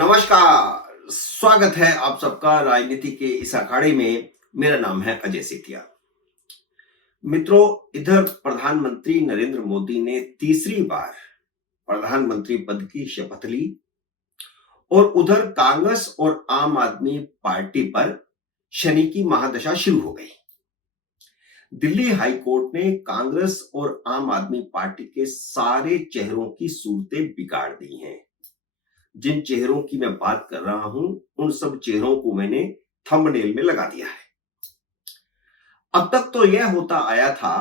नमस्कार, स्वागत है आप सबका राजनीति के इस अखाड़े में। मेरा नाम है अजय सेठिया। मित्रों, इधर प्रधानमंत्री नरेंद्र मोदी ने तीसरी बार प्रधानमंत्री पद की शपथ ली और उधर कांग्रेस और आम आदमी पार्टी पर शनि की महादशा शुरू हो गई। दिल्ली हाई कोर्ट ने कांग्रेस और आम आदमी पार्टी के सारे चेहरों की सूरतें बिगाड़ दी हैं। जिन चेहरों की मैं बात कर रहा हूं, उन सब चेहरों को मैंने थंबनेल में लगा दिया है। अब तक तो यह होता आया था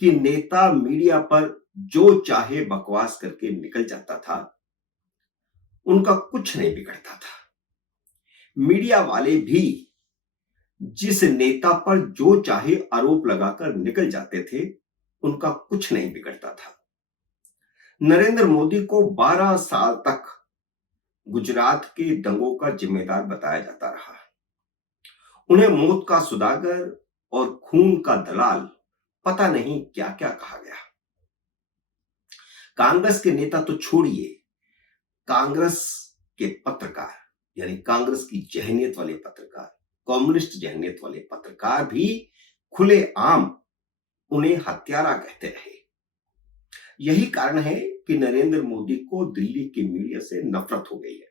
कि नेता मीडिया पर जो चाहे बकवास करके निकल जाता था, उनका कुछ नहीं बिगड़ता था। मीडिया वाले भी जिस नेता पर जो चाहे आरोप लगाकर निकल जाते थे, उनका कुछ नहीं बिगड़ता था। नरेंद्र मोदी को 12 साल तक गुजरात के दंगों का जिम्मेदार बताया जाता रहा। उन्हें मौत का सुदागर और खून का दलाल पता नहीं क्या क्या कहा गया। कांग्रेस के नेता तो छोड़िए, कांग्रेस के पत्रकार यानी कांग्रेस की जहनियत वाले पत्रकार, कम्युनिस्ट जहनियत वाले पत्रकार भी खुलेआम उन्हें हत्यारा कहते रहे। यही कारण है कि नरेंद्र मोदी को दिल्ली की मीडिया से नफरत हो गई है।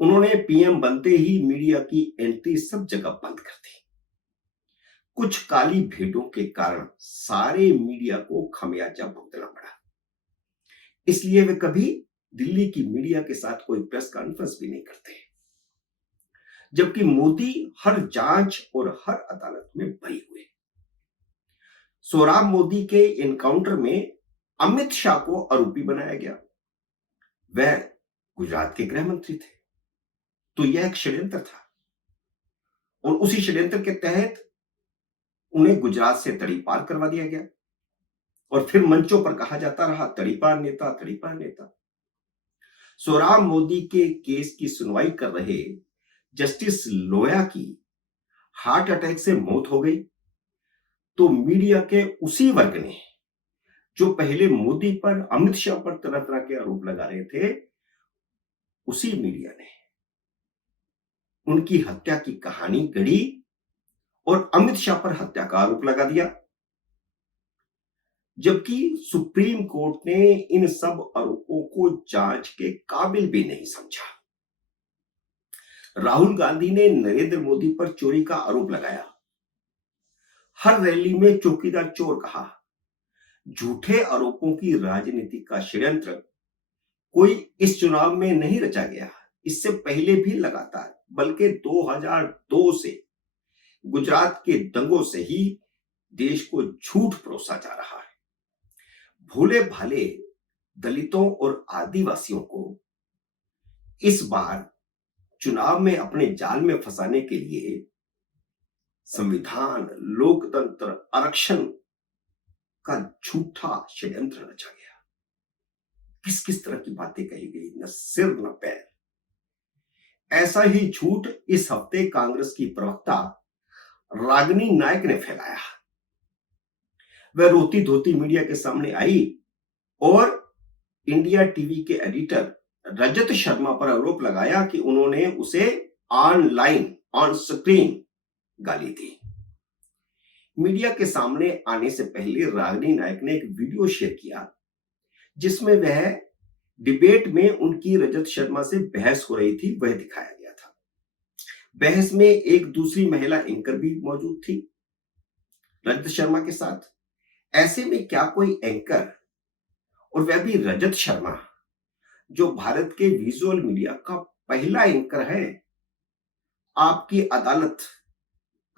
उन्होंने पीएम बनते ही मीडिया की एंट्री सब जगह बंद कर दी। कुछ काली भेंटों के कारण सारे मीडिया को खमियाजा भुगतना पड़ा। इसलिए वे कभी दिल्ली की मीडिया के साथ कोई प्रेस कॉन्फ्रेंस भी नहीं करते, जबकि मोदी हर जांच और हर अदालत में बरी हुए। सोहराब मोदी के एनकाउंटर में अमित शाह को आरोपी बनाया गया। वह गुजरात के गृह मंत्री थे, तो यह एक षड्यंत्र था और उसी षड्यंत्र के तहत उन्हें गुजरात से तड़ीपार करवा दिया गया और फिर मंचों पर कहा जाता रहा, तड़ीपार नेता, तड़ीपार नेता। सोहराब मोदी के केस की सुनवाई कर रहे जस्टिस लोया की हार्ट अटैक से मौत हो गई, तो मीडिया के उसी वर्ग ने जो पहले मोदी पर, अमित शाह पर तरह तरह के आरोप लगा रहे थे, उसी मीडिया ने उनकी हत्या की कहानी गढ़ी और अमित शाह पर हत्या का आरोप लगा दिया, जबकि सुप्रीम कोर्ट ने इन सब आरोपों को जांच के काबिल भी नहीं समझा। राहुल गांधी ने नरेंद्र मोदी पर चोरी का आरोप लगाया, हर रैली में चौकीदार चोर कहा। झूठे आरोपों की राजनीति का षड्यंत्र कोई इस चुनाव में नहीं रचा गया, इससे पहले भी लगातार, बल्कि 2002 से गुजरात के दंगों से ही देश को झूठ परोसा जा रहा है। भोले भाले दलितों और आदिवासियों को इस बार चुनाव में अपने जाल में फंसाने के लिए संविधान, लोकतंत्र, आरक्षण का झूठा षड्यंत्र रचा गया। किस किस तरह की बातें कही गई, न सिर न पैर। ऐसा ही झूठ इस हफ्ते कांग्रेस की प्रवक्ता रागिनी नायक ने फैलाया। वह रोती धोती मीडिया के सामने आई और इंडिया टीवी के एडिटर रजत शर्मा पर आरोप लगाया कि उन्होंने उसे ऑनलाइन, ऑन स्क्रीन गाली दी। मीडिया के सामने आने से पहले रागिनी नायक ने एक वीडियो शेयर किया, जिसमें वह डिबेट में उनकी रजत शर्मा से बहस हो रही थी, वह दिखाया गया था। बहस में एक दूसरी महिला एंकर भी मौजूद थी रजत शर्मा के साथ। ऐसे में क्या कोई एंकर, और वह भी रजत शर्मा, जो भारत के विजुअल मीडिया का पहला एंकर है। आपकी अदालत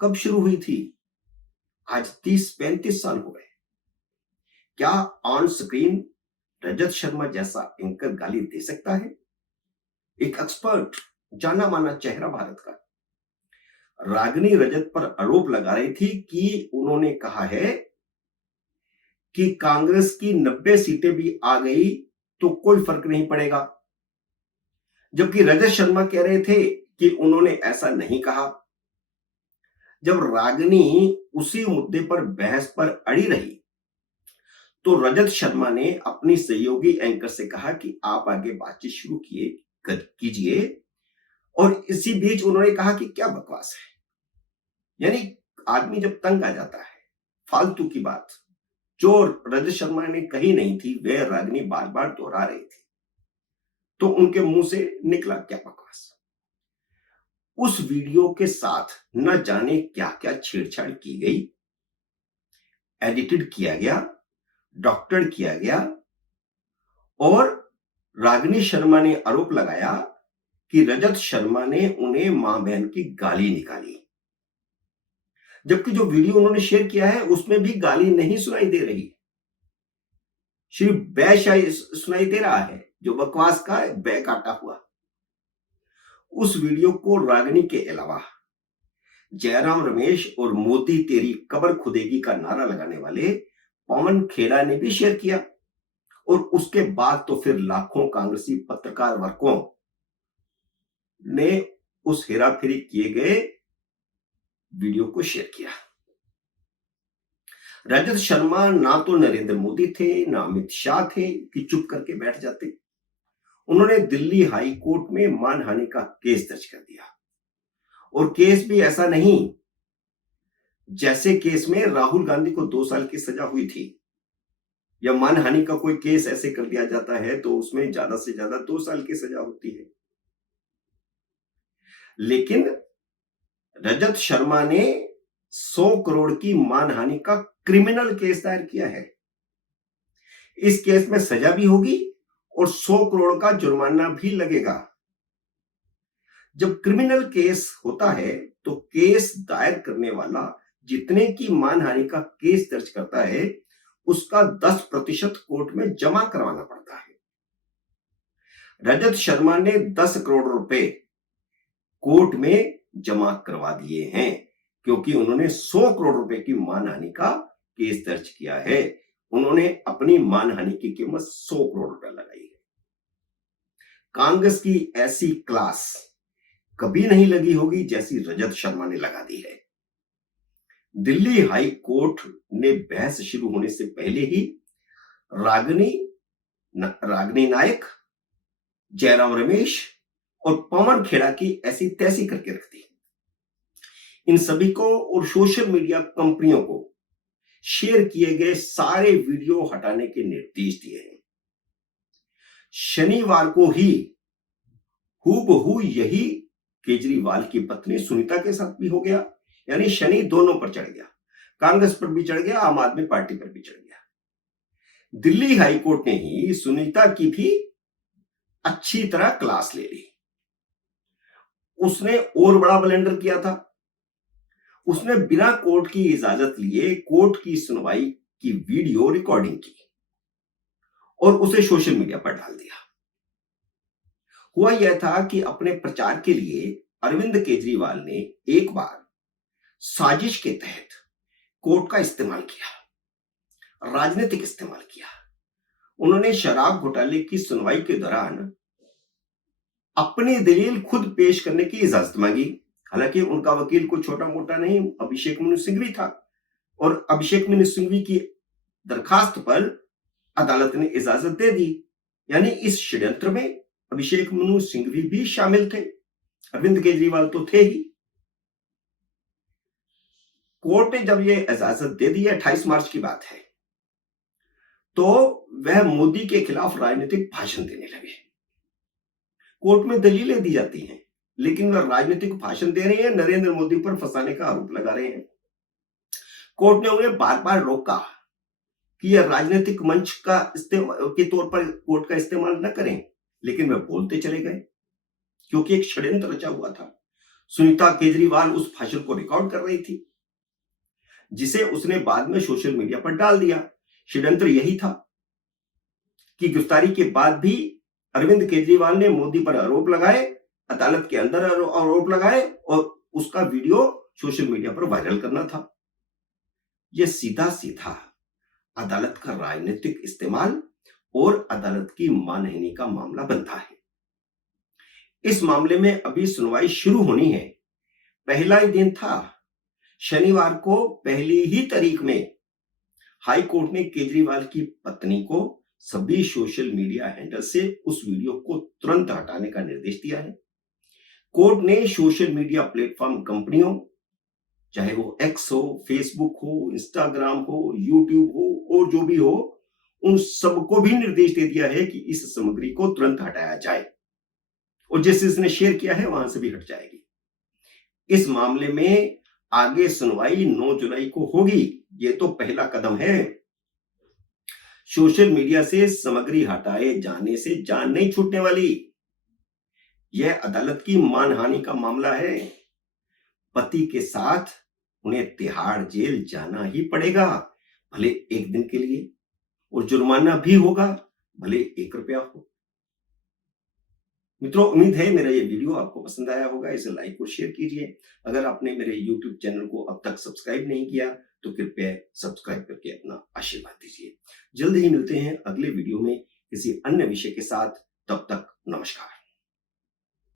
कब शुरू हुई थी? आज 30-35 साल हो गए। क्या ऑन स्क्रीन रजत शर्मा जैसा एंकर गाली दे सकता है? एक एक्सपर्ट, जाना माना चेहरा भारत का। रागिनी रजत पर आरोप लगा रही थी कि उन्होंने कहा है कि कांग्रेस की 90 सीटें भी आ गई तो कोई फर्क नहीं पड़ेगा, जबकि रजत शर्मा कह रहे थे कि उन्होंने ऐसा नहीं कहा। जब रागिनी उसी मुद्दे पर बहस पर अड़ी रही, तो रजत शर्मा ने अपनी सहयोगी एंकर से कहा कि आप आगे बातचीत शुरू किए, कीजिए। और इसी बीच उन्होंने कहा कि क्या बकवास है, यानी आदमी जब तंग आ जाता है, फालतू की बात जो रजत शर्मा ने कही नहीं थी वह रागिनी बार बार दोहरा रही थी, तो उनके मुंह से निकला क्या बकवास। उस वीडियो के साथ न जाने क्या क्या छेड़छाड़ की गई, एडिटेड किया गया, डॉक्टर किया गया, और रागिनी शर्मा ने आरोप लगाया कि रजत शर्मा ने उन्हें मां बहन की गाली निकाली, जबकि जो वीडियो उन्होंने शेयर किया है उसमें भी गाली नहीं सुनाई दे रही, सिर्फ बै सुनाई दे रहा है, जो बकवास का बै काटा हुआ। उस वीडियो को रागिनी के अलावा जयराम रमेश और मोदी तेरी कबर खुदेगी का नारा लगाने वाले पवन खेड़ा ने भी शेयर किया, और उसके बाद तो फिर लाखों कांग्रेसी पत्रकार वर्गों ने उस हेराफेरी किए गए वीडियो को शेयर किया। रजत शर्मा ना तो नरेंद्र मोदी थे ना अमित शाह थे कि चुप करके बैठ जाते। उन्होंने दिल्ली हाई कोर्ट में मानहानि का केस दर्ज कर दिया, और केस भी ऐसा नहीं जैसे केस में राहुल गांधी को 2 साल की सजा हुई थी, या मानहानि का कोई केस ऐसे कर दिया जाता है तो उसमें ज्यादा से ज्यादा 2 साल की सजा होती है। लेकिन रजत शर्मा ने 100 करोड़ की मानहानि का क्रिमिनल केस दायर किया है। इस केस में सजा भी होगी और 100 करोड़ का जुर्माना भी लगेगा। जब क्रिमिनल केस होता है तो केस दायर करने वाला जितने की मानहानि का केस दर्ज करता है उसका 10% कोर्ट में जमा करवाना पड़ता है। रजत शर्मा ने 10 करोड़ रुपए कोर्ट में जमा करवा दिए हैं, क्योंकि उन्होंने 100 करोड़ रुपए की मानहानि का केस दर्ज किया है। उन्होंने अपनी मानहानि की कीमत 100 करोड़ रुपए लगाई है। कांग्रेस की ऐसी क्लास कभी नहीं लगी होगी जैसी रजत शर्मा ने लगा दी है। दिल्ली हाई कोर्ट ने बहस शुरू होने से पहले ही रागिनी नायक, जयराम रमेश और पवन खेड़ा की ऐसी तैसी करके रख दी। इन सभी को और सोशल मीडिया कंपनियों को शेयर किए गए सारे वीडियो हटाने के निर्देश दिए हैं। शनिवार को ही हूबहू यही केजरीवाल की पत्नी सुनीता के साथ भी हो गया, यानी शनि दोनों पर चढ़ गया, कांग्रेस पर भी चढ़ गया, आम आदमी पार्टी पर भी चढ़ गया। दिल्ली हाई कोर्ट ने ही सुनीता की भी अच्छी तरह क्लास ले ली। उसने और बड़ा ब्लंडर किया था। उसने बिना कोर्ट की इजाजत लिए कोर्ट की सुनवाई की वीडियो रिकॉर्डिंग की और उसे सोशल मीडिया पर डाल दिया। हुआ यह था कि अपने प्रचार के लिए अरविंद केजरीवाल ने एक बार साजिश के तहत कोर्ट का इस्तेमाल किया, राजनीतिक इस्तेमाल किया। उन्होंने शराब घोटाले की सुनवाई के दौरान अपनी दलील खुद पेश करने की इजाजत मांगी। हालांकि उनका वकील कोई छोटा मोटा नहीं, अभिषेक मनु सिंघवी था, और अभिषेक मनु सिंघवी की दरखास्त पर अदालत ने इजाजत दे दी। यानी इस षड्यंत्र में अभिषेक मनु सिंघवी भी शामिल थे, अरविंद केजरीवाल तो थे ही। कोर्ट ने जब यह इजाजत दे दी, 28 मार्च की बात है, तो वह मोदी के खिलाफ राजनीतिक भाषण देने लगे। कोर्ट में दलीलें दी जाती हैं, लेकिन वह राजनीतिक भाषण दे रहे हैं, नरेंद्र मोदी पर फंसाने का आरोप लगा रहे हैं। कोर्ट ने उन्हें बार बार रोका कि यह राजनीतिक मंच का के तौर पर कोर्ट का इस्तेमाल न करें, लेकिन वह बोलते चले गए, क्योंकि एक षड्यंत्र रचा हुआ था। सुनीता केजरीवाल उस भाषण को रिकॉर्ड कर रही थी, जिसे उसने बाद में सोशल मीडिया पर डाल दिया। षड्यंत्र यही था कि गिरफ्तारी के बाद भी अरविंद केजरीवाल ने मोदी पर आरोप लगाए, अदालत के अंदर आरोप लगाए, और उसका वीडियो सोशल मीडिया पर वायरल करना था। यह सीधा सीधा अदालत का राजनीतिक इस्तेमाल और अदालत की मानहानि का मामला बनता है। इस मामले में अभी सुनवाई शुरू होनी है, पहला ही दिन था। शनिवार को पहली ही तारीख में हाई कोर्ट ने केजरीवाल की पत्नी को सभी सोशल मीडिया हैंडल से उस वीडियो को तुरंत हटाने का निर्देश दिया है। कोर्ट ने सोशल मीडिया प्लेटफॉर्म कंपनियों, चाहे वो एक्स हो, फेसबुक हो, इंस्टाग्राम हो, यूट्यूब हो और जो भी हो, उन सबको भी निर्देश दे दिया है कि इस सामग्री को तुरंत हटाया जाए और जिसने शेयर किया है वहां से भी हट जाएगी। इस मामले में आगे सुनवाई 9 जुलाई को होगी। ये तो पहला कदम है। सोशल मीडिया से सामग्री हटाए जाने से जान नहीं छूटने वाली। यह अदालत की मानहानि का मामला है। पति के साथ उन्हें तिहाड़ जेल जाना ही पड़ेगा, भले एक दिन के लिए, और जुर्माना भी होगा, भले 1 रुपया हो। मित्रों, उम्मीद है मेरा ये वीडियो आपको पसंद आया होगा। इसे लाइक और शेयर कीजिए। अगर आपने मेरे YouTube चैनल को अब तक सब्सक्राइब नहीं किया तो कृपया सब्सक्राइब करके अपना आशीर्वाद दीजिए। जल्द ही मिलते हैं अगले वीडियो में किसी अन्य विषय के साथ। तब तक नमस्कार।